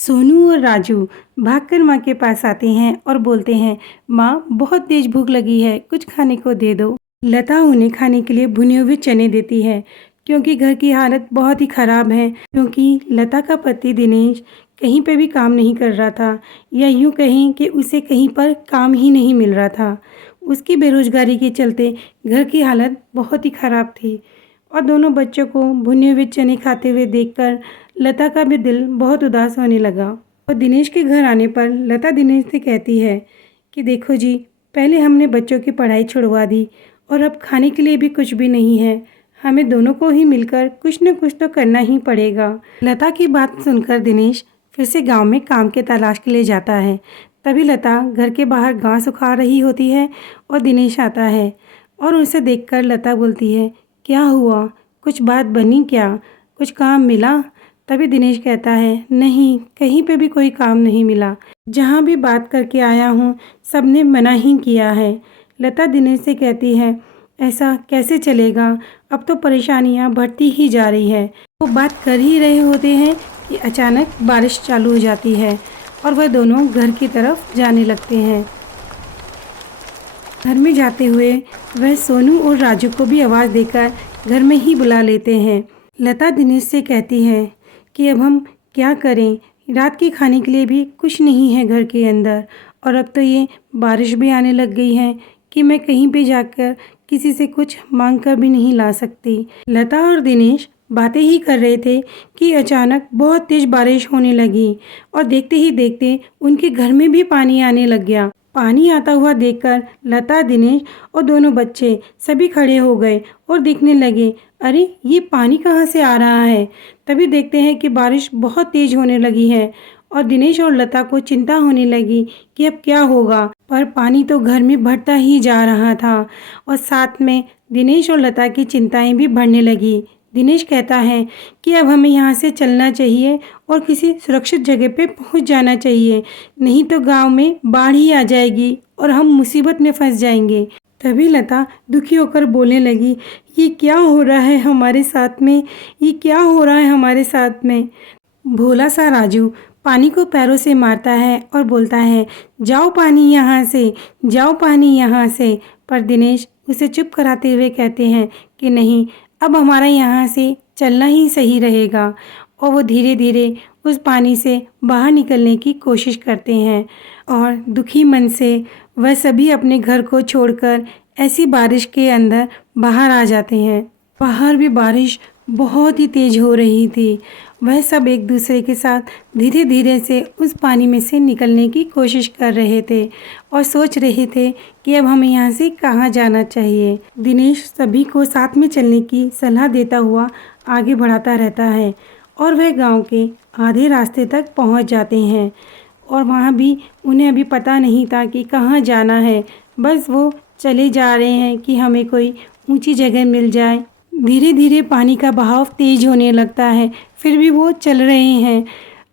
सोनू और राजू भागकर माँ के पास आते हैं और बोलते हैं, माँ बहुत तेज भूख लगी है, कुछ खाने को दे दो। लता उन्हें खाने के लिए भुने हुए चने देती है क्योंकि घर की हालत बहुत ही ख़राब है। क्योंकि लता का पति दिनेश कहीं पे भी काम नहीं कर रहा था, या यूँ कहें कि उसे कहीं पर काम ही नहीं मिल रहा था। उसकी बेरोजगारी के चलते घर की हालत बहुत ही ख़राब थी और दोनों बच्चों को भुने हुए चने खाते हुए देखकर लता का भी दिल बहुत उदास होने लगा। और दिनेश के घर आने पर लता दिनेश से कहती है कि देखो जी, पहले हमने बच्चों की पढ़ाई छुड़वा दी और अब खाने के लिए भी कुछ भी नहीं है। हमें दोनों को ही मिलकर कुछ न कुछ तो करना ही पड़ेगा। लता की बात सुनकर दिनेश फिर से गांव में काम के तलाश के लिए जाता है। तभी लता घर के बाहर घास उखाड़ रही होती है और दिनेश आता है और उसे देखकर लता बोलती है, क्या हुआ, कुछ बात बनी क्या, कुछ काम मिला? तभी दिनेश कहता है, नहीं, कहीं पे भी कोई काम नहीं मिला। जहाँ भी बात करके आया हूँ सबने मना ही किया है। लता दिनेश से कहती है, ऐसा कैसे चलेगा, अब तो परेशानियाँ बढ़ती ही जा रही है। वो बात कर ही रहे होते हैं कि अचानक बारिश चालू हो जाती है और वह दोनों घर की तरफ जाने लगते हैं। घर में जाते हुए वह सोनू और राजू को भी आवाज़ देकर घर में ही बुला लेते हैं। लता दिनेश से कहती है कि अब हम क्या करें, रात के खाने के लिए भी कुछ नहीं है घर के अंदर, और अब तो ये बारिश भी आने लग गई है कि मैं कहीं पे जाकर किसी से कुछ मांग कर भी नहीं ला सकती। लता और दिनेश बातें ही कर रहे थे कि अचानक बहुत तेज बारिश होने लगी और देखते ही देखते उनके घर में भी पानी आने लग गया। पानी आता हुआ देखकर लता, दिनेश और दोनों बच्चे सभी खड़े हो गए और देखने लगे, अरे ये पानी कहाँ से आ रहा है। तभी देखते हैं कि बारिश बहुत तेज होने लगी है और दिनेश और लता को चिंता होने लगी कि अब क्या होगा। पर पानी तो घर में बढ़ता ही जा रहा था और साथ में दिनेश और लता की चिंताएं भी बढ़ने लगी। दिनेश कहता है कि अब हमें यहाँ से चलना चाहिए और किसी सुरक्षित जगह पे पहुँच जाना चाहिए, नहीं तो गांव में बाढ़ ही आ जाएगी और हम मुसीबत में फंस जाएंगे। तभी लता दुखी होकर बोलने लगी, ये क्या हो रहा है हमारे साथ में, ये क्या हो रहा है हमारे साथ में। भोला सा राजू पानी को पैरों से मारता है और बोलता है, जाओ पानी यहाँ से, जाओ पानी यहाँ से। पर दिनेश उसे चुप कराते हुए कहते हैं कि नहीं, अब हमारा यहाँ से चलना ही सही रहेगा। और वो धीरे धीरे उस पानी से बाहर निकलने की कोशिश करते हैं और दुखी मन से वह सभी अपने घर को छोड़कर ऐसी बारिश के अंदर बाहर आ जाते हैं। बाहर भी बारिश बहुत ही तेज हो रही थी। वह सब एक दूसरे के साथ धीरे धीरे से उस पानी में से निकलने की कोशिश कर रहे थे और सोच रहे थे कि अब हमें यहाँ से कहाँ जाना चाहिए। दिनेश सभी को साथ में चलने की सलाह देता हुआ आगे बढ़ाता रहता है और वह गांव के आधे रास्ते तक पहुँच जाते हैं और वहाँ भी उन्हें अभी पता नहीं था कि कहाँ जाना है। बस वो चले जा रहे हैं कि हमें कोई ऊंची जगह मिल जाए। धीरे धीरे पानी का बहाव तेज होने लगता है, फिर भी वो चल रहे हैं।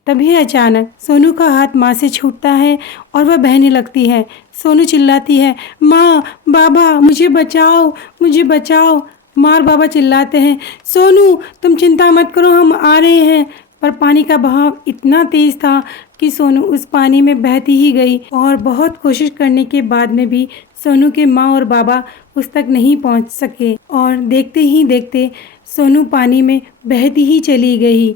तभी अचानक सोनू का हाथ माँ से छूटता है और वह बहने लगती है। सोनू चिल्लाती है, माँ, बाबा, मुझे बचाओ, मुझे बचाओ। माँ और बाबा चिल्लाते हैं, सोनू तुम चिंता मत करो, हम आ रहे हैं। पर पानी का बहाव इतना तेज था कि सोनू उस पानी में बहती ही गई और बहुत कोशिश करने के बाद में भी सोनू के माँ और बाबा उस तक नहीं पहुंच सके और देखते ही देखते सोनू पानी में बहती ही चली गई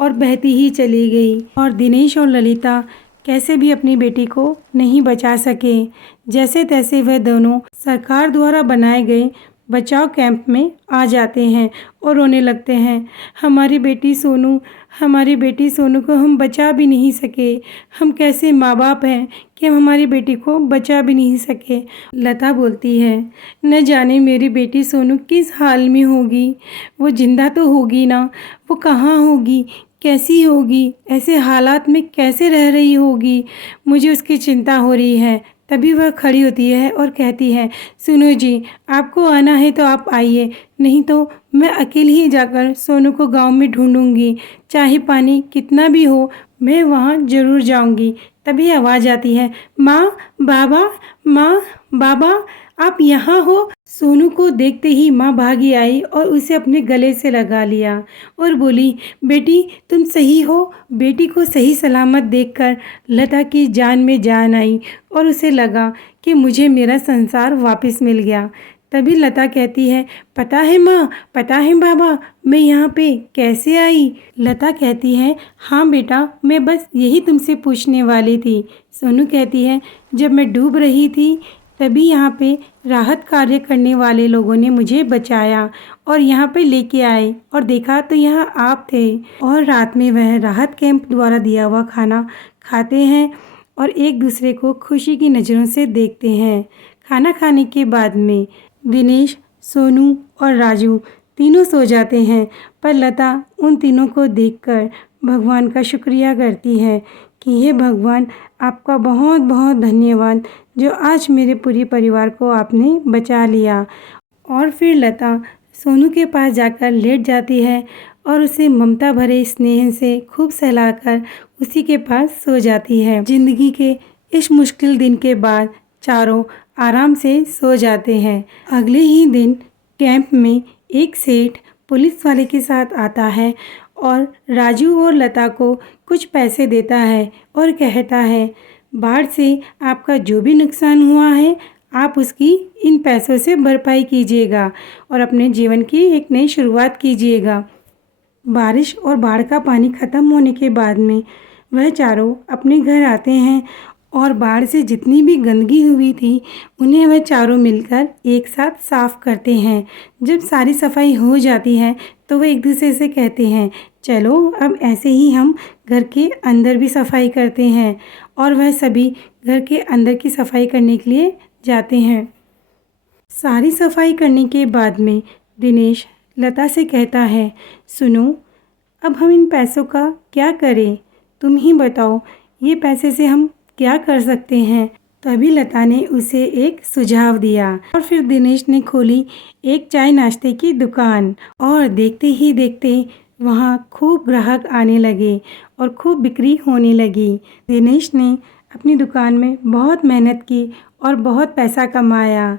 और बहती ही चली गई। और दिनेश और ललिता कैसे भी अपनी बेटी को नहीं बचा सके। जैसे तैसे वह दोनों सरकार द्वारा बनाए गए बचाव कैंप में आ जाते हैं और रोने लगते हैं, हमारी बेटी सोनू, हमारी बेटी सोनू को हम बचा भी नहीं सके। हम कैसे माँ बाप हैं कि हम हमारी बेटी को बचा भी नहीं सके। लता बोलती है, न जाने मेरी बेटी सोनू किस हाल में होगी, वो जिंदा तो होगी ना, वो कहाँ होगी, कैसी होगी, ऐसे हालात में कैसे रह रही होगी, मुझे उसकी चिंता हो रही है। तभी वह खड़ी होती है और कहती है, सुनो जी, आपको आना है तो आप आइए, नहीं तो मैं अकेली ही जाकर सोनू को गांव में ढूंढूंगी, चाहे पानी कितना भी हो, मैं वहां ज़रूर जाऊंगी। तभी आवाज़ आती है, माँ, बाबा, माँ, बाबा, आप यहाँ हो? सोनू को देखते ही माँ भागी आई और उसे अपने गले से लगा लिया और बोली, बेटी तुम सही हो। बेटी को सही सलामत देखकर लता की जान में जान आई और उसे लगा कि मुझे मेरा संसार वापस मिल गया। तभी लता कहती है, पता है माँ, पता है बाबा, मैं यहाँ पे कैसे आई। लता कहती है, हाँ बेटा, मैं बस यही तुमसे पूछने वाली थी। सोनू कहती है, जब मैं डूब रही थी तभी यहाँ पे राहत कार्य करने वाले लोगों ने मुझे बचाया और यहाँ पे लेके आए और देखा तो यहाँ आप थे। और रात में वह राहत कैंप द्वारा दिया हुआ खाना खाते हैं और एक दूसरे को खुशी की नज़रों से देखते हैं। खाना खाने के बाद में दिनेश, सोनू और राजू तीनों सो जाते हैं, पर लता उन तीनों को देखकर भगवान का शुक्रिया करती है कि हे भगवान, आपका बहुत बहुत धन्यवाद जो आज मेरे पूरे परिवार को आपने बचा लिया। और फिर लता सोनू के पास जाकर लेट जाती है और उसे ममता भरे स्नेह से खूब सहलाकर उसी के पास सो जाती है। जिंदगी के इस मुश्किल दिन के बाद चारों आराम से सो जाते हैं। अगले ही दिन कैंप में एक सेठ पुलिस वाले के साथ आता है और राजू और लता को कुछ पैसे देता है और कहता है, बाढ़ से आपका जो भी नुकसान हुआ है आप उसकी इन पैसों से भरपाई कीजिएगा और अपने जीवन की एक नई शुरुआत कीजिएगा। बारिश और बाढ़ का पानी ख़त्म होने के बाद में वह चारों अपने घर आते हैं और बाढ़ से जितनी भी गंदगी हुई थी उन्हें वह चारों मिलकर एक साथ साफ़ करते हैं। जब सारी सफाई हो जाती है तो वह एक दूसरे से कहते हैं, चलो अब ऐसे ही हम घर के अंदर भी सफाई करते हैं। और वह सभी घर के अंदर की सफाई करने के लिए जाते हैं। सारी सफाई करने के बाद में दिनेश लता से कहता है, सुनो, अब हम इन पैसों का क्या करें, तुम ही बताओ, ये पैसे से हम क्या कर सकते हैं। तभी लता ने उसे एक सुझाव दिया और फिर दिनेश ने खोली एक चाय नाश्ते की दुकान और देखते ही देखते वहाँ खूब ग्राहक आने लगे और खूब बिक्री होने लगी। दिनेश ने अपनी दुकान में बहुत मेहनत की और बहुत पैसा कमाया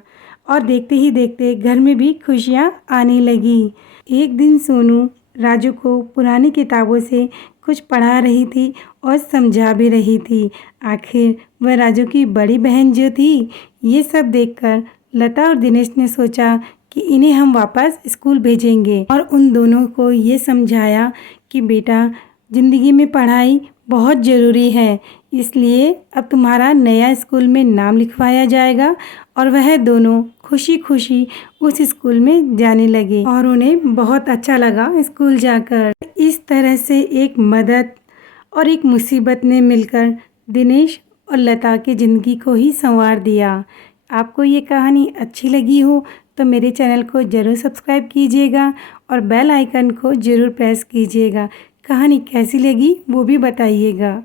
और देखते ही देखते घर में भी खुशियाँ आने लगी। एक दिन सोनू राजू को पुरानी किताबों से कुछ पढ़ा रही थी और समझा भी रही थी। आखिर वह राजू की बड़ी बहन जो थी। ये सब देखकर लता और दिनेश ने सोचा कि इन्हें हम वापस स्कूल भेजेंगे और उन दोनों को ये समझाया कि बेटा, ज़िंदगी में पढ़ाई बहुत ज़रूरी है, इसलिए अब तुम्हारा नया स्कूल में नाम लिखवाया जाएगा। और वह दोनों खुशी खुशी उस स्कूल में जाने लगे और उन्हें बहुत अच्छा लगा स्कूल जाकर। इस तरह से एक मदद और एक मुसीबत ने मिलकर दिनेश और लता की ज़िंदगी को ही संवार दिया। आपको ये कहानी अच्छी लगी हो तो मेरे चैनल को ज़रूर सब्सक्राइब कीजिएगा और बेल आइकन को ज़रूर प्रेस कीजिएगा। कहानी कैसी लगी वो भी बताइएगा।